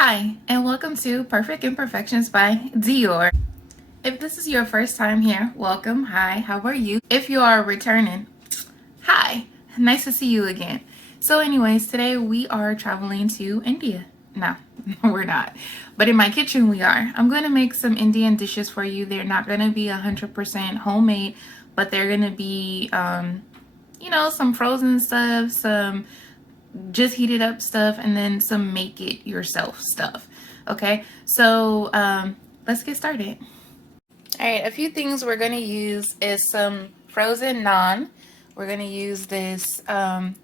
Hi, and welcome to Perfect Imperfections by Dior. If this is your first time here, welcome. Hi, how are you? If you are returning, hi, nice to see you again. So anyways, today we are traveling to India. No, we're not. But in my kitchen we are. I'm going to make some Indian dishes for you. They're not going to be 100% homemade, but they're going to be, some frozen stuff, some just heated up stuff, and then some make it yourself stuff. Okay, so let's get started. All right, a few things we're going to use is some frozen naan. We're going to use this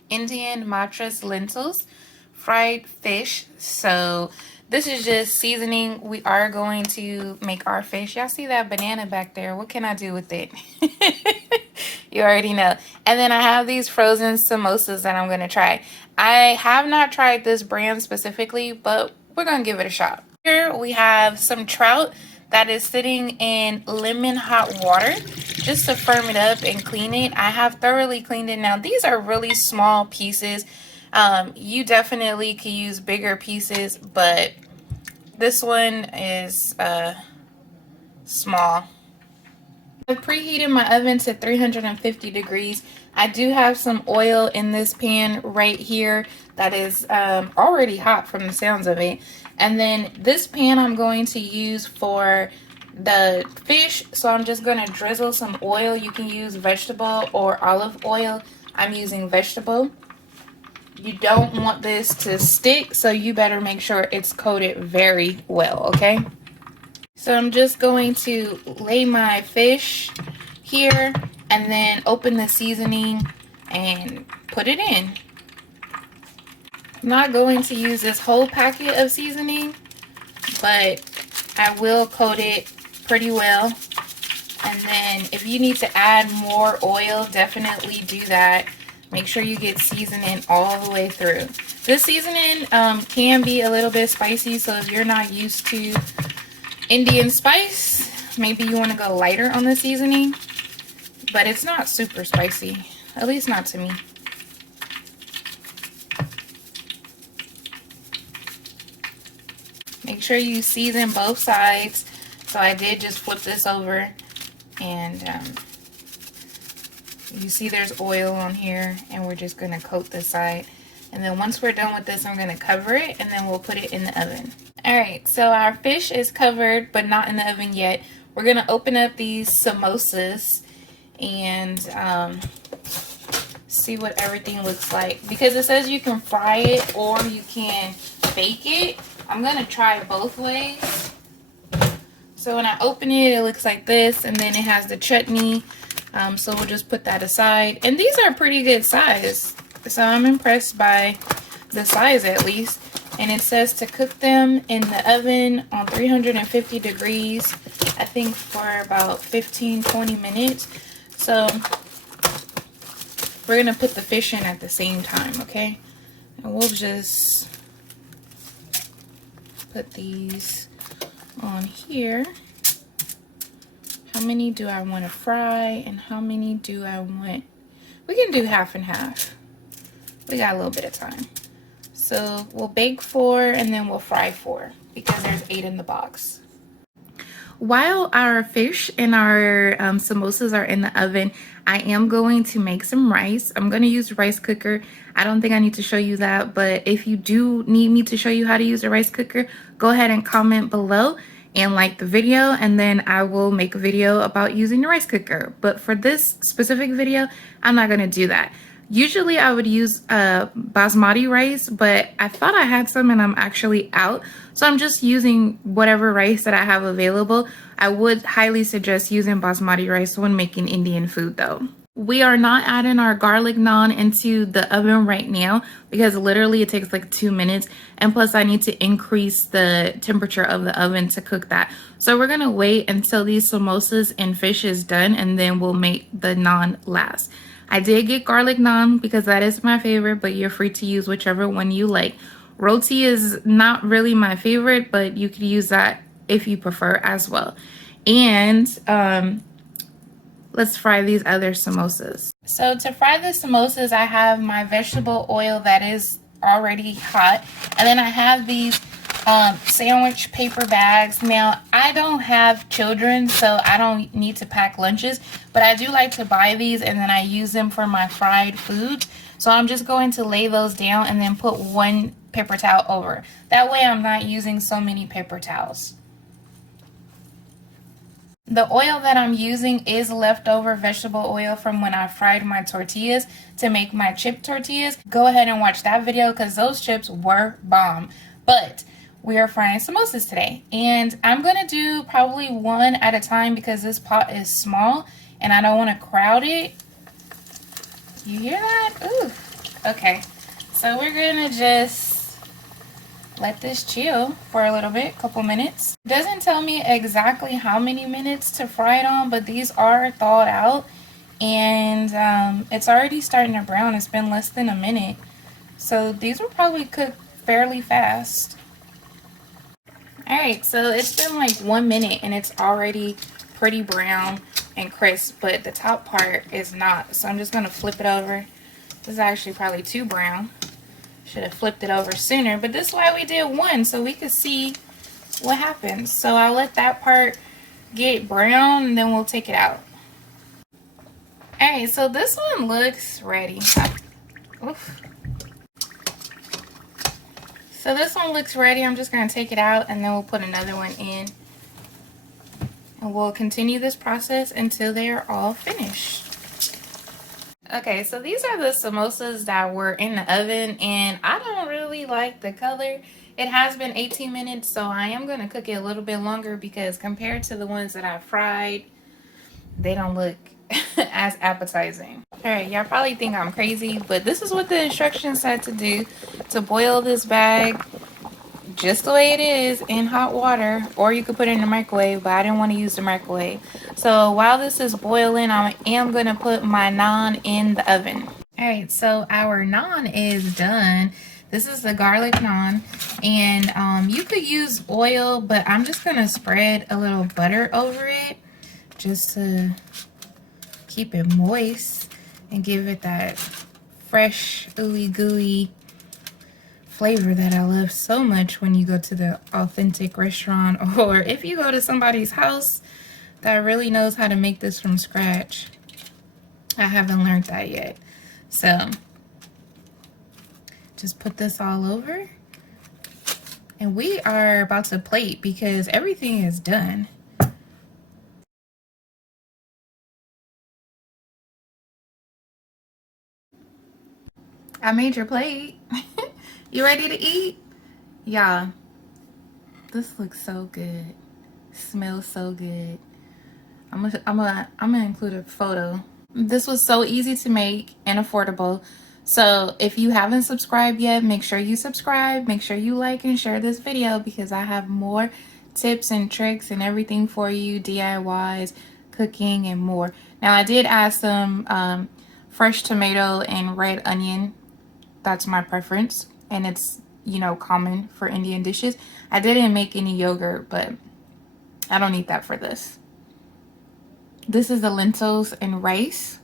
Indian mattress lentils, fried fish. So this is just seasoning. We are going to make our fish. Y'all see that banana back there? What can I do with it? You already know. And then I have these frozen samosas that I'm going to try. I have not tried this brand specifically, but we're going to give it a shot. Here we have some trout that is sitting in lemon hot water just to firm it up and clean it. I have thoroughly cleaned it. Now, these are really small pieces. You definitely could use bigger pieces, but this one is small. I've preheated my oven to 350 degrees. I do have some oil in this pan right here that is already hot from the sounds of it. And then this pan I'm going to use for the fish. So I'm just going to drizzle some oil. You can use vegetable or olive oil. I'm using vegetable. You don't want this to stick, so you better make sure it's coated very well, okay? So I'm just going to lay my fish here and then open the seasoning and put it in. I'm not going to use this whole packet of seasoning, but I will coat it pretty well. And then if you need to add more oil, definitely do that. Make sure you get seasoning all the way through. This seasoning can be a little bit spicy, so if you're not used to Indian spice, maybe you want to go lighter on the seasoning, but it's not super spicy, at least not to me. Make sure you season both sides. So I did just flip this over, and you see there's oil on here, and we're just going to coat this side. And then once we're done with this, I'm going to cover it, and then we'll put it in the oven. Alright, so our fish is covered, but not in the oven yet. We're going to open up these samosas and see what everything looks like. Because it says you can fry it or you can bake it. I'm going to try both ways. So when I open it, it looks like this, and then it has the chutney. So we'll just put that aside. And these are pretty good size. So I'm impressed by the size at least. And it says to cook them in the oven on 350 degrees, I think for about 15-20 minutes. So we're going to put the fish in at the same time, okay? And we'll just put these on here. How many do I want to fry and how many do I want? We can do half and half. We got a little bit of time. So we'll bake 4 and then we'll fry 4 because there's 8 in the box. While our fish and our samosas are in the oven, I am going to make some rice. I'm going to use a rice cooker. I don't think I need to show you that, but if you do need me to show you how to use a rice cooker, go ahead and comment below and like the video, and then I will make a video about using the rice cooker. But for this specific video, I'm not going to do that. Usually I would use basmati rice, but I thought I had some and I'm actually out. So I'm just using whatever rice that I have available. I would highly suggest using basmati rice when making Indian food though. We are not adding our garlic naan into the oven right now because literally it takes like 2 minutes. And plus I need to increase the temperature of the oven to cook that. So we're going to wait until these samosas and fish is done, and then we'll make the naan last. I did get garlic naan because that is my favorite, but you're free to use whichever one you like. Roti is not really my favorite, but you could use that if you prefer as well. And let's fry these other samosas. So to fry the samosas, I have my vegetable oil that is already hot. And then I have these sandwich paper bags. Now, I don't have children, so I don't need to pack lunches, but I do like to buy these and then I use them for my fried food. So I'm just going to lay those down and then put one paper towel over. That way I'm not using so many paper towels. The oil that I'm using is leftover vegetable oil from when I fried my tortillas to make my chip tortillas. Go ahead and watch that video because those chips were bomb. But we are frying samosas today. And I'm going to do probably one at a time because this pot is small and I don't want to crowd it. You hear that? Ooh. Okay. So we're going to just let this chill for a little bit, couple minutes. Doesn't tell me exactly how many minutes to fry it on, but these are thawed out and it's already starting to brown. It's been less than a minute, so these will probably cook fairly fast. All right, so it's been like 1 minute and it's already pretty brown and crisp, but the top part is not. So I'm just gonna flip it over. This is actually probably too brown. Should have flipped it over sooner, but this is why we did one, so we could see what happens. So I'll let that part get brown and then we'll take it out. Alright, so this one looks ready. Oof. So this one looks ready. I'm just going to take it out and then we'll put another one in. And we'll continue this process until they are all finished. Okay, so these are the samosas that were in the oven and I don't really like the color. It has been 18 minutes, so I am going to cook it a little bit longer because compared to the ones that I fried, they don't look as appetizing. Alright, y'all probably think I'm crazy, but this is what the instructions said to do. To boil this bag just the way it is in hot water, or you could put it in the microwave, but I didn't want to use the microwave. So while this is boiling, I am going to put my naan in the oven. Alright, so our naan is done. This is the garlic naan, and you could use oil, but I'm just going to spread a little butter over it just to keep it moist and give it that fresh, ooey gooey flavor that I love so much when you go to the authentic restaurant, or if you go to somebody's house that really knows how to make this from scratch. I haven't learned that yet. So just put this all over and we are about to plate because everything is done. I made your plate. You ready to eat? Yeah. This looks so good. Smells so good. I'm gonna include a photo. This was so easy to make and affordable. So if you haven't subscribed yet, make sure you subscribe. Make sure you like and share this video because I have more tips and tricks and everything for you, DIYs, cooking, and more. Now I did add some fresh tomato and red onion. That's my preference, and it's, you know, common for Indian dishes. I didn't make any yogurt, but I don't need that for this. This is the lentils and rice.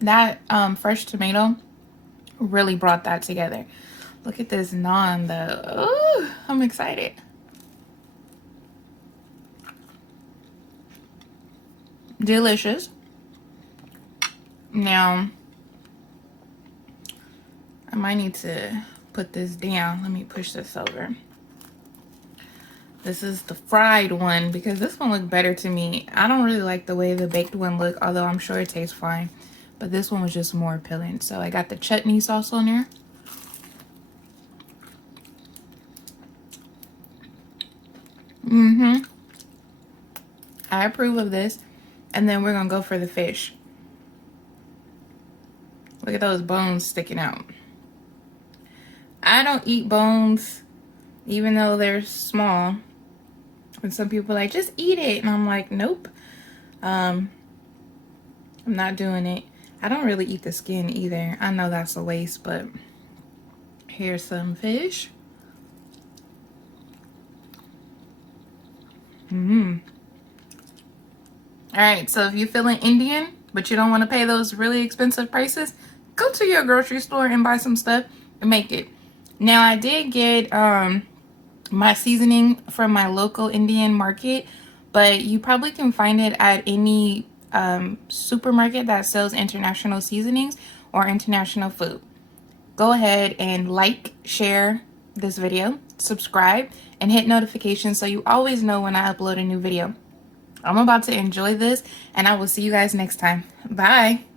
That fresh tomato really brought that together. Look at this naan though. Ooh, I'm excited. Delicious. Now, I might need to put this down. Let me push this over. This is the fried one because this one looked better to me. I don't really like the way the baked one looked, although I'm sure it tastes fine. But this one was just more appealing. So I got the chutney sauce on there. I approve of this. And then we're gonna go for the fish. Look at those bones sticking out. I don't eat bones, even though they're small. And some people are like, just eat it. And I'm like, nope. I'm not doing it. I don't really eat the skin either. I know that's a waste, but here's some fish. All right, so if you're feeling Indian, but you don't want to pay those really expensive prices, go to your grocery store and buy some stuff and make it. Now, I did get my seasoning from my local Indian market, but you probably can find it at any supermarket that sells international seasonings or international food. Go ahead and like, share this video, subscribe, and hit notifications so you always know when I upload a new video. I'm about to enjoy this, and I will see you guys next time. Bye.